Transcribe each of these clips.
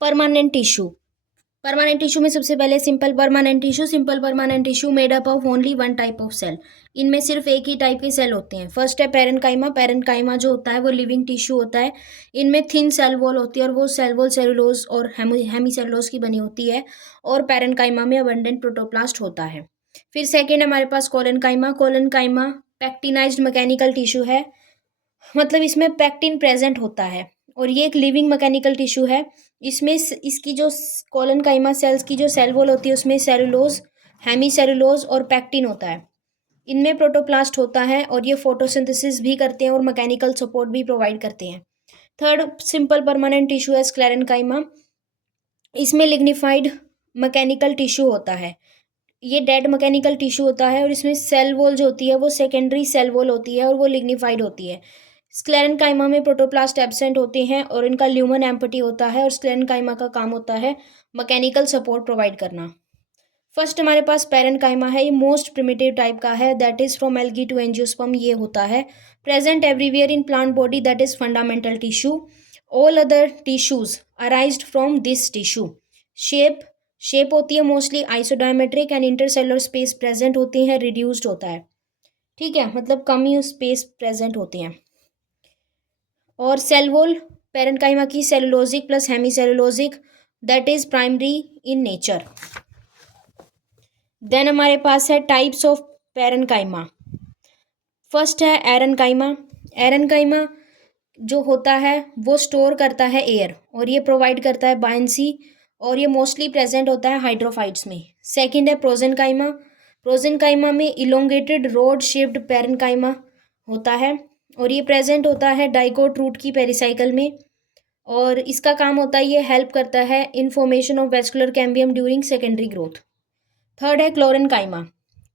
Permanent tissue. Permanent tissue में सबसे पहले simple permanent tissue. Simple permanent tissue made up of only one type of cell. इनमें सिर्फ एक ही टाइप के सेल होते हैं। फर्स्ट है पेरेन्काइमा। पेरेन्काइमा जो होता है वो लिविंग टिश्यू होता है। इनमें थिन सेल वॉल होती है और वो सेल वॉल सेलुलोज और हेमीसेलुलोज की बनी होती है और पेरेन्काइमा में अबंडेंट प्रोटोप्लास्ट होता है। फिर सेकेंड हमारे पास कोलेनकाइमा। कोलेनकाइमा पैक्टिनाइज्ड मैकेनिकल टिश्यू है, मतलब इसमें पैक्टिन प्रेजेंट होता है और ये एक लिविंग मैकेनिकल टिश्यू है। इसमें इसकी जो कोलेनकाइमा सेल्स की जो सेल वॉल होती है उसमें सेलुलोज, हेमीसेलुलोज और पैक्टिन होता है। इनमें प्रोटोप्लास्ट होता है और ये फोटोसिंथेसिस भी करते हैं और मैकेनिकल सपोर्ट भी प्रोवाइड करते हैं। थर्ड सिंपल परमानेंट टिश्यू है स्क्लेरेनकाइमा। इसमें लिग्निफाइड मैकेनिकल टिश्यू होता है। ये डेड मैकेनिकल टिश्यू होता है और इसमें सेल वॉल जो होती है वो सेकेंडरी सेल वॉल होती है और वो लिग्निफाइड होती है। स्क्लेरेनकाइमा में प्रोटोप्लास्ट एब्सेंट होते हैं और इनका ल्यूमन एम्पटी होता है और स्क्लेरेनकाइमा का काम होता है मैकेनिकल सपोर्ट प्रोवाइड करना। फर्स्ट हमारे पास पेरेन्काइमा है। ये मोस्ट प्रिमिटिव टाइप का है, that is from algae to angiosperm ये होता है। Present everywhere in plant body, that is fundamental tissue. All other tissues arised from this tissue. Shape shape होती है mostly isodiametric and intercellular space present होती है, reduced होता है। ठीक है, मतलब कम ही स्पेस प्रेजेंट होती हैं। और सेल वॉल पेरेन्काइमा की cellulosic plus hemicellulosic, that is primary in nature. Then हमारे पास है टाइप्स ऑफ पेरेन्काइमा। फर्स्ट है एरेन्काइमा। एरेन्काइमा जो होता है वो स्टोर करता है एयर और ये प्रोवाइड करता है बायंसी और ये मोस्टली प्रेजेंट होता है हाइड्रोफाइट्स में। सेकंड है प्रोजेनकाइमा। प्रोजेनकाइमा में इलोंगेटेड रोड शेप्ड पेरेन्काइमा होता है और ये प्रेजेंट होता है डाइकोट रूट की पेरिसाइकल में और इसका काम होता है ये हेल्प करता है in formation of vascular cambium during secondary growth. Third है क्लोरेनकाइमा।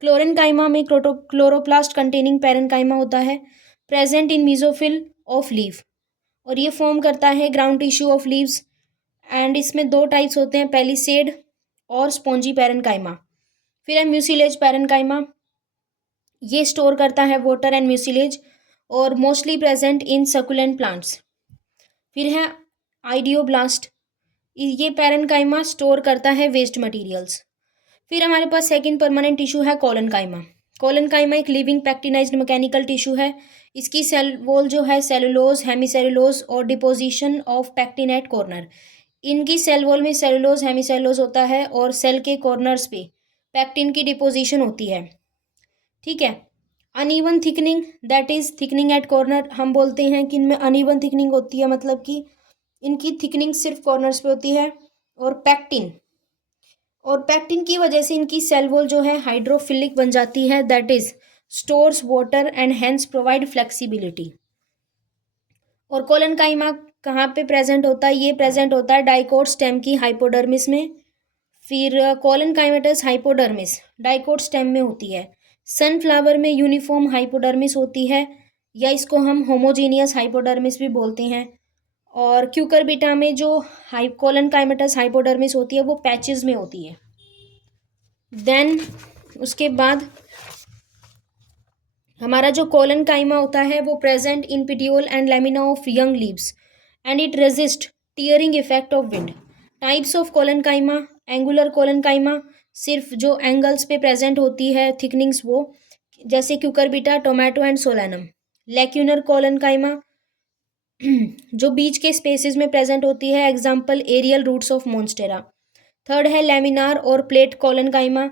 क्लोरेनकाइमा में क्लोरोप्लास्ट कंटेनिंग पेरेन्काइमा होता है, present in mesophyll of leaf और ये फॉर्म करता है ground tissue of leaves and इसमें दो टाइप्स होते हैं, पेलिसेड और स्पॉन्जी पेरेन्काइमा। फिर है म्यूसिलेज पेरेन्काइमा। ये स्टोर करता है वाटर एंड म्यूसिलेज और mostly present in succulent plants. फिर है आइडियोब्लास्ट। ये पेरेन्काइमा स्टोर करता है वेस्ट मटेरियल्स। फिर हमारे पास सेकंड परमानेंट टिश्यू है कोलेनकाइमा। कोलेनकाइमा एक लिविंग पैक्टिनाइज्ड मैकेनिकल टिश्यू है। इसकी सेल वॉल जो है सेलुलोज, हेमीसेलुलोज और deposition of pectin at corner. इनकी सेल वॉल में सेलुलोज, हेमीसेलुलोज होता है और सेल के कॉर्नर्स पे पैक्टिन की डिपोजिशन होती है। ठीक है, uneven thickening, that is thickening at corner. हम बोलते हैं कि इनमें अनइवन थिकनिंग होती है, मतलब कि इनकी थिकनिंग सिर्फ कॉर्नर्स पे होती है। और पैक्टिन की वजह से इनकी सेल वॉल जो है हाइड्रोफिलिक बन जाती है, that is stores water and hence provide flexibility. और कोलेनकाइमा कहाँ पे प्रेजेंट होता है? ये प्रेजेंट होता है डाइकोट स्टेम की हाइपोडर्मिस में। फिर कोलेनकाइमेटस हाइपोडर्मिस डाइकोट स्टेम में होती है। सनफ्लावर में यूनिफॉर्म हाइपोडर्मिस होती है या इसको हम होमोजीनियस हाइपोडर्मिस भी बोलते हैं। और क्यूकरबिटा में जो कोलेनकाइमेटस हाइपोडर्मिस होती है वो पैचेस में होती है। देन उसके बाद हमारा जो कोलेनकाइमा होता है वो present in petiole and lamina of young leaves and it resist tearing effect of wind. Types of collenchyma, angular collenchyma सिर्फ जो एंगल्स पे प्रेजेंट होती है थिकनिंग्स वो, जैसे Cucurbita, tomato and Solanum. Lacunar collenchyma जो बीच के स्पेसेस में प्रेजेंट होती है, example aerial roots of Monstera. Third है लेमिनार और प्लेट कोलेनकाइमा,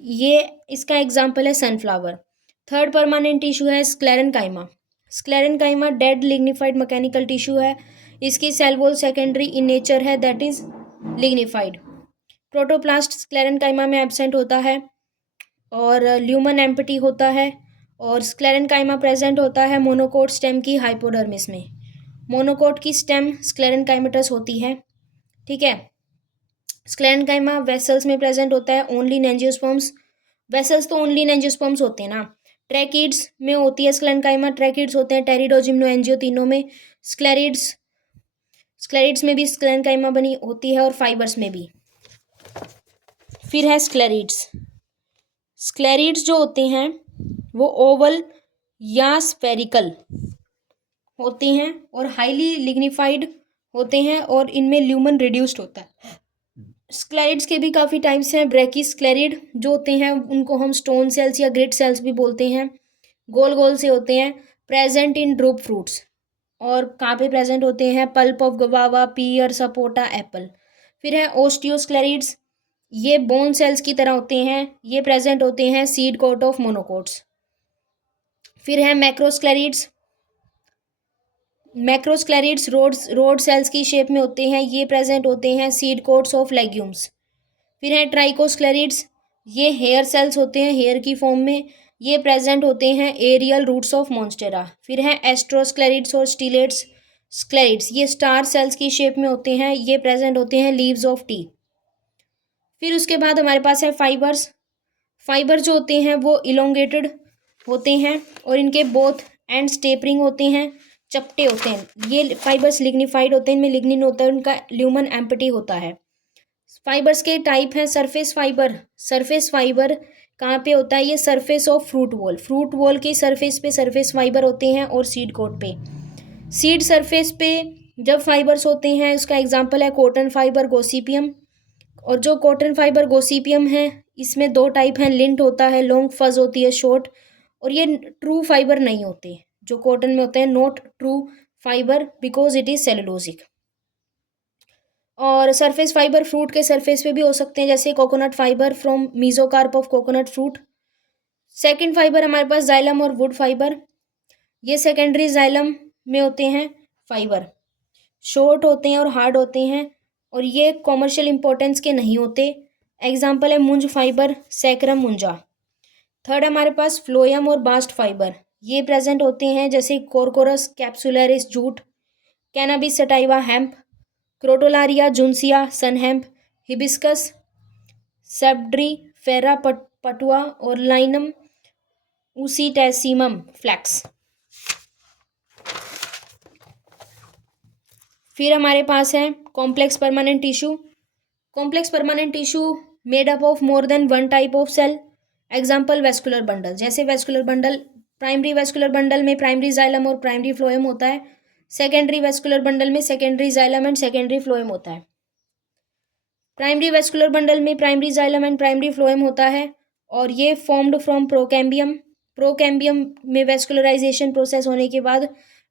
ये इसका एग्जाम्पल है सनफ्लावर। थर्ड परमानेंट टिश्यू है sclerenchyma. Sclerenchyma dead lignified mechanical tissue है। इसकी cell wall secondary in nature है, that is lignified. Protoplast sclerenchyma में एब्सेंट होता है और ल्यूमन एम्पटी होता है और स्क्लेरेनकाइमा प्रेजेंट होता है मोनोकोट स्टेम की हाइपोडर्मिस में। मोनोकोट की स्टेम स्क्लेरेनकाइमेटस होती है। ठीक है, स्क्लेरेनकाइमा वेसल्स में प्रेजेंट होता है, ओनली इन एंजियोस्पर्म्स। वेसल्स तो ओनली इन एंजियोस्पर्म्स होते हैं ना। ट्रैकिड्स में होती है स्क्लेरेनकाइमा, ट्रैकिड्स होते हैं टेरिडो, जिम्नो, एंजियो तीनों में। स्क्लेरिड्स में भी स्क्लेरेनकाइमा बनी होती है और फाइबर्स में भी। फिर है स्क्लेरिड्स। स्क्लेरिड्स जो होते हैं वो ओवल या स्फेरिकल होते हैं और हाईली लिग्निफाइड होते हैं और इनमें ल्यूमन रिड्यूस्ड होता है। स्क्लेरिड्स के भी काफ़ी टाइप्स हैं। ब्रैकिस्क्लेरिड जो होते हैं उनको हम स्टोन सेल्स या ग्रिड सेल्स भी बोलते हैं, गोल गोल से होते हैं, प्रेजेंट इन ड्रूप फ्रूट्स। और कहाँ पे प्रेजेंट होते हैं? Pulp of गवावा, peer, sapota, Apple. फिर है ओस्टियोस्क्लेरिड्स, ये बोन सेल्स की तरह होते हैं, ये प्रेजेंट होते हैं सीड कोट ऑफ मोनोकोट्स। फिर है मैक्रोस्क्लेरिड्स, मैक्रोस्क्लेरिड्स रोड सेल्स की शेप में होते हैं, ये प्रेजेंट होते हैं सीड कोट्स ऑफ लेग्यूम्स। फिर है ट्राइकोस्क्लेरिड्स, ये हेयर सेल्स होते हैं हेयर की फॉर्म में, ये प्रेजेंट होते हैं एरियल रूट्स ऑफ मॉन्स्टेरा। फिर है एस्ट्रोस्क्लेरिड्स और स्टीलेट्स स्क्लेरिड्स, ये स्टार सेल्स की शेप में होते हैं, ये प्रेजेंट होते हैं लीव्स ऑफ टी। फिर उसके बाद हमारे पास है फाइबर्स। फाइबर जो होते हैं वो इलोंगेटेड होते हैं और इनके बोथ एंड्स टेपरिंग होते हैं, चपटे होते हैं। ये फाइबर्स लिग्निफाइड होते हैं, इनमें लिग्निन होता है, उनका ल्यूमन एम्प्टी होता है। फाइबर्स के टाइप हैं सरफेस फाइबर। सरफेस फाइबर कहाँ पे होता है? ये surface of fruit wall, fruit wall के सरफेस पे सरफेस फाइबर होते हैं और सीड कोट पे। सीड सरफेस पे जब फाइबर्स होते हैं, उसका एग्जांपल है कॉटन फाइबर, गोसिपियम। और जो कॉटन फाइबर गोसिपियम है, इसमें दो टाइप हैं, लिंट होता है, लॉन्ग फज होती है शॉर्ट, और ये ट्रू फाइबर नहीं होते जो कॉटन में होते हैं, not true fibre because it is cellulosic. और सरफेस फाइबर फ्रूट के सरफेस पे भी हो सकते हैं, जैसे coconut fibre from mesocarp of coconut fruit. Second fibre हमारे पास जाइलम और वुड फाइबर, ये सेकेंडरी जाइलम में होते हैं फाइबर, शॉर्ट होते हैं और हार्ड होते हैं, और ये कॉमर्शियल इंपॉर्टेंस के नहीं होते। एग्जाम्पल है मुंज फाइबर, सैक्रम मुंजा। थर्ड हमारे पास फ्लोयम और बास्ट फाइबर, ये प्रेजेंट होते हैं जैसे Corchorus capsularis jute, Cannabis sativa hemp, Crotalaria juncea sunn hemp, Hibiscus sabdariffa पटुआ और लाइनम उसीटेसिमम फ्लैक्स। फिर हमारे पास है complex permanent tissue. Complex permanent tissue made up of more than one type of cell. Example vascular bundle, जैसे vascular bundle, primary vascular bundle में primary xylem और primary phloem होता है, सेकेंडरी वेस्कुलर बंडल में secondary xylem and secondary phloem होता है। Primary vascular bundle में primary xylem and primary phloem होता है, और ये फॉर्म्ड फ्रॉम प्रोकैम्बियम। प्रोकैम्बियम में वेस्कुलराइजेशन प्रोसेस होने के बाद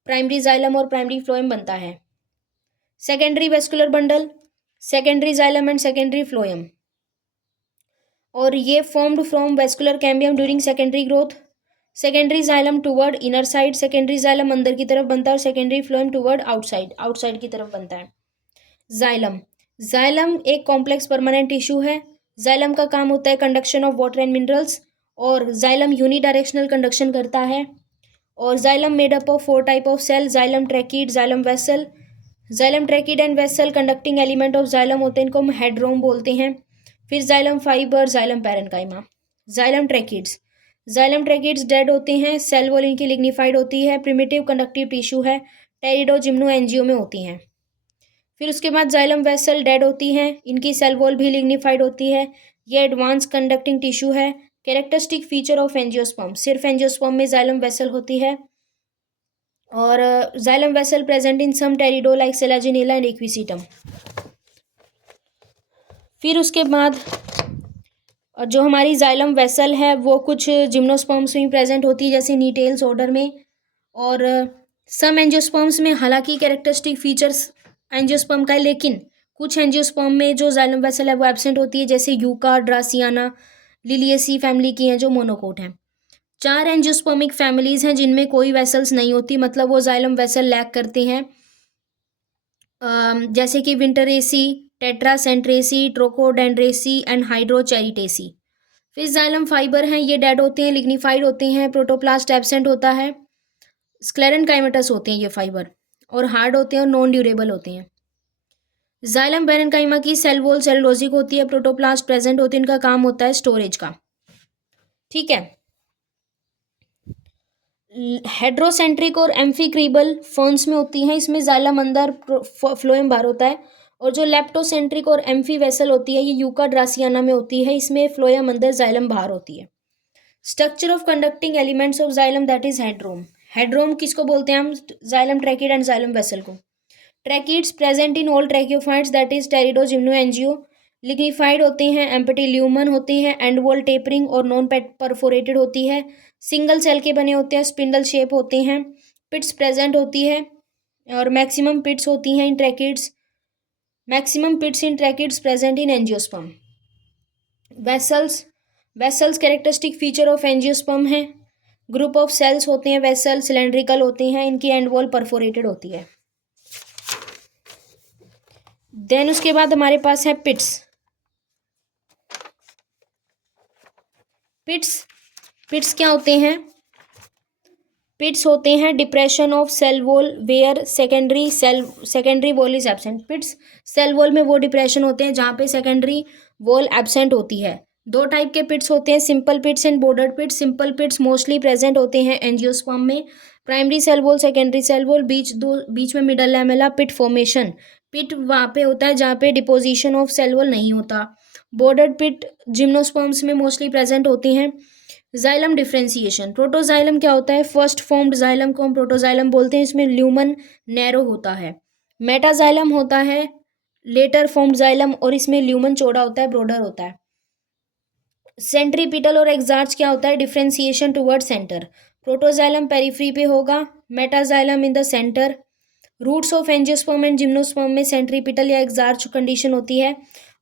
प्राइमरी जाइलम और प्राइमरी फ्लोएम बनता है। Secondary vascular bundle, secondary xylem and secondary phloem, और ये formed from vascular cambium during secondary growth. Secondary xylem toward inner side, secondary xylem अंदर की तरफ बनता है, और secondary phloem toward outside, outside की तरफ बनता है। जाइलम, जाइलम एक कॉम्प्लेक्स परमानेंट टिश्यू है। जाइलम का काम होता है conduction of water and minerals, और जाइलम यूनिडायरेक्शनल कंडक्शन करता है। और xylem made up of 4 type of cell, xylem tracheid, xylem vessel. Xylem tracheid and vessel conducting element of xylem होते हैं, इनको हम हेड्रोम बोलते हैं। फिर xylem fibre, xylem parenchyma. Xylem tracheids, xylem tracheids dead होते हैं, सेल वॉल इनकी लिग्निफाइड होती है, प्रिमिटिव कंडक्टिव टिश्यू है, टेरिडो जिम्नो एंजियो में होती हैं। फिर उसके बाद जाइलम वेसल डेड होती हैं, इनकी सेल वॉल भी लिग्निफाइड होती है, ये एडवांस कंडक्टिंग टिश्यू है। कैरेक्टरिस्टिक फीचर ऑफ एंजियोस्पर्म, सिर्फ एंजियोस्पर्म में जाइलम वेसल होती है, और xylem vessel present in some pterido like selaginella and equisetum. फिर उसके बाद जो हमारी जाइलम वेसल है वो कुछ जिम्नोस्पर्म्स में प्रेजेंट होती है, जैसे नीटेल्स ऑर्डर में, और सम एंजियोस्पर्म्स में हालांकि कैरेक्टरिस्टिक फीचर्स एंजियोस्पर्म का है, लेकिन कुछ एंजियोस्पर्म में जो जाइलम वेसल है वो एब्सेंट होती है, जैसे यूका, ड्रासियाना, लिलियसी फैमिली की हैं जो मोनोकोट हैं। 4 एंजियोस्पर्मिक फैमिलीज हैं जिनमें कोई वेसल्स नहीं होती, मतलब वो जाइलम वेसल लैक करते हैं, जैसे कि विंटरेसी, टेट्रासेंट्रेसी, ट्रोकोडेंड्रेसी एंड हाइड्रोचेरिटेसी। फिर जाइलम फाइबर हैं, ये डेड होते हैं, लिग्निफाइड होते हैं, प्रोटोप्लास्ट एब्सेंट होता है, स्क्लेरेनकाइमेटस होते हैं ये फाइबर, और हार्ड होते हैं और नॉन ड्यूरेबल होते हैं। जाइलम पैरेन्काइमा की सेल वॉल सेलुलोजिक होती है, प्रोटोप्लास्ट प्रेजेंट होते हैं, इनका काम होता है स्टोरेज का। ठीक है। हेड्रोसेंट्रिक और एम्फिक्रीबल फर्न्स में होती हैं, इसमें जाइलम अंदर फ्लोएम बाहर होता है, और जो लेप्टोसेंट्रिक और एम्फी वेसल होती है ये यूका ड्रासियाना में होती है, इसमें फ्लोएम अंदर जाइलम बाहर होती है। Structure of conducting elements of xylem that is hadrome. Hadrome किसको बोलते हैं हम? Xylem tracheid and xylem vessel को। Tracheids present in all tracheophytes that is pterido gymno angio. Lignified होते हैं, एम्पटी ल्यूमन होती है, एंड वॉल टेपरिंग और नॉन परफोरेटेड होती है, सिंगल सेल के बने होते हैं, स्पिंडल शेप होते हैं, पिट्स प्रेजेंट होती है और मैक्सिमम पिट्स होती हैं in tracheids. Maximum pits in tracheids present in angiosperm. Vessels characteristic feature of angiosperm है। ग्रुप ऑफ सेल्स होते हैं, वेसल सिलेंड्रिकल होते हैं, इनकी एंड वॉल परफोरेटेड होती है। देन उसके बाद हमारे पास है पिट्स। पिट्स क्या होते हैं? पिट्स होते हैं depression of cell wall where secondary wall is absent. Pits cell wall में वो डिप्रेशन होते हैं जहाँ पे सेकेंडरी वॉल एब्सेंट होती है। दो टाइप के पिट्स होते हैं, simple pits and bordered pits. Simple pits mostly present होते हैं एंजियोस्पर्म में। Primary cell wall, secondary cell wall, बीच में middle lamella pit formation. Pit वहाँ पे होता है जहाँ पे डिपोजिशन ऑफ सेल वॉल नहीं होता। बॉर्डर्ड पिट जिम्नोस्पर्म्स में मोस्टली प्रेजेंट होती हैं। Xylem differentiation. प्रोटोजाइलम क्या होता है? फर्स्ट फॉर्म्ड जाइलम को हम प्रोटोजाइलम बोलते हैं, इसमें ल्यूमन नैरो होता है। मेटाजाइलम होता है लेटर फॉर्म्ड जाइलम और इसमें ल्यूमन चौड़ा होता है, ब्रॉडर होता है। सेंट्रीपिटल और एक्सार्च क्या होता है? Differentiation toward centre. Protoxylem periphery पे होगा, metaxylem in the centre. Roots of angiosperm and gymnosperm में सेंट्रीपिटल या एक्सार्च कंडीशन होती है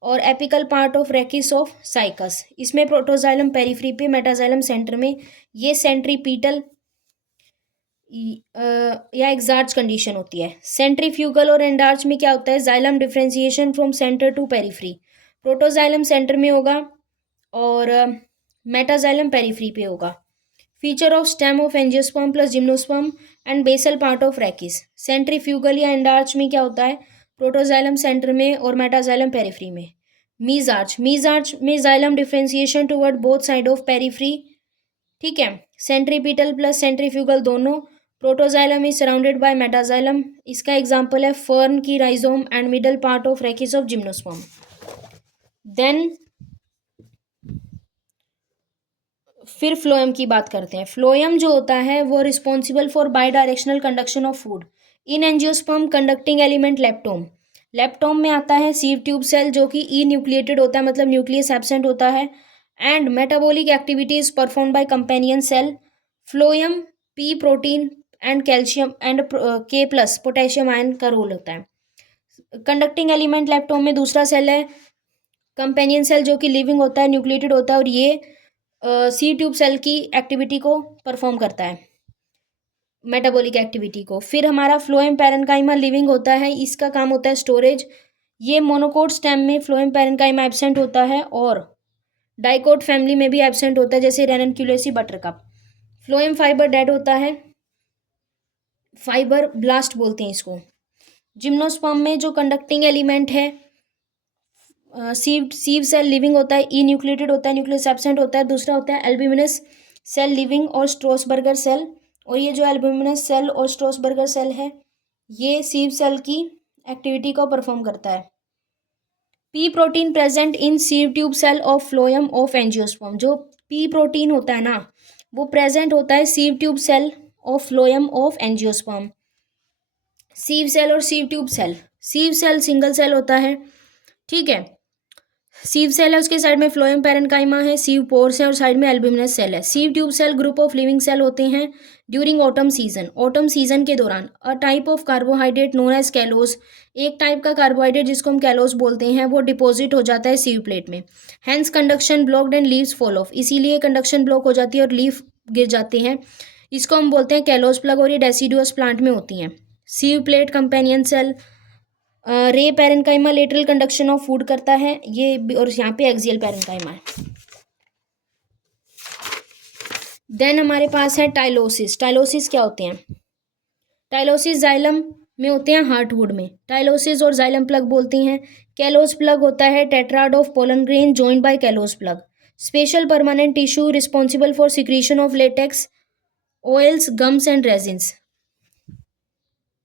और apical part of rachis of Cycas. इसमें प्रोटोजाइलम पेरिफ्री पे, मेटाजाइलम सेंटर में। ये सेंट्रीपिटल या एक्सार्च कंडीशन होती है। सेंट्रीफ्यूगल और एंडार्च में क्या होता है? Xylem differentiation from centre to periphery. Protoxylem centre में होगा और मेटाजाइलम पेरिफ्री पे होगा। Feature of stem of angiosperm plus gymnosperm and basal part of rachis. Centrifugal या एंडार्च में क्या होता है? प्रोटोजाइलम सेंटर में और मेटाजाइलम पेरिफ्री में। मीजार्च में xylem differentiation toward both side of periphery, ठीक है। सेंट्रीपिटल प्लस सेंट्रीफ्यूगल दोनों। Protoxylem is surrounded by metaxylem. इसका एग्जांपल है फर्न की rhizome and middle part of rachis of gymnosperm. Then फिर फ्लोएम की बात करते हैं। फ्लोएम जो होता है वो responsible for bidirectional conduction of food. In angiosperm conducting element leptome. Leptome में आता है सीव ट्यूब सेल जो कि ई न्यूक्लिएटेड होता है, मतलब न्यूक्लियस एब्सेंट होता है। And metabolic activities perform by companion cell. Phloem P protein and calcium and K plus potassium ion का रोल होता है। कंडक्टिंग एलिमेंट लेप्टोम में दूसरा सेल है कंपेनियन सेल जो कि लिविंग होता है, न्यूक्लिएटेड होता है और ये सी ट्यूब सेल की एक्टिविटी को परफॉर्म करता है, मेटाबॉलिक एक्टिविटी को। फिर हमारा फ्लोएम पैरेन्काइमा लिविंग होता है, इसका काम होता है स्टोरेज। ये मोनोकोट स्टेम में फ्लोएम पैरेन्काइमा एब्सेंट होता है और डाइकोट फैमिली में भी एब्सेंट होता है, जैसे रेननक्यूलेसी बटरकप। फ्लोएम फाइबर डेड होता है, फाइबर ब्लास्ट बोलते हैं इसको। जिम्नोस्पर्म में जो कंडक्टिंग एलिमेंट है सीव सेल लिविंग होता है, ई न्यूक्लिएटेड होता है, न्यूक्लियस एब्सेंट होता है। दूसरा होता है एल्ब्यूमिनस सेल लिविंग और स्ट्रोसबर्गर सेल। और ये जो एल्ब्यूमिनस सेल और स्ट्रोसबर्गर सेल है ये सीव सेल की एक्टिविटी को परफॉर्म करता है। P protein present in sieve tube cell of phloem of angiosperm. जो पी प्रोटीन होता है ना वो प्रेजेंट होता है sieve tube cell of phloem of angiosperm. Sieve cell और sieve tube cell. Sieve cell single cell होता है, ठीक है। सीव सेल है, उसके साइड में फ्लोएम पैरेन्काइमा है, सीव पोर्स है और साइड में एल्ब्यूमिनस सेल है। Sieve tube cell group of living cell होते हैं during autumn season. Autumn season के दौरान a type of carbohydrate known as callose, एक टाइप का कार्बोहाइड्रेट जिसको हम कैलोज बोलते हैं वो डिपॉजिट हो जाता है सीव प्लेट में। Hence conduction blocked and leaves fall off, इसीलिए कंडक्शन ब्लॉक हो जाती है और लीफ गिर जाते हैं। इसको हम बोलते हैं कैलोज प्लग और ये डेसिडुअस प्लांट में होती हैं। सीव प्लेट कंपेनियन सेल। रे parenchyma lateral conduction of food करता है ये, और यहाँ पे एक्सियल पैरेन्काइमा है। देन हमारे पास है टाइलोसिस। टाइलोसिस क्या होते हैं? टाइलोसिस जाइलम में होते हैं, हार्टवुड में। टाइलोसिस और जाइलम प्लग बोलते हैं। कैलोज प्लग होता है tetrad of pollen grain joined by callose plug. Special permanent tissue responsible for secretion of latex, oils, gums and resins.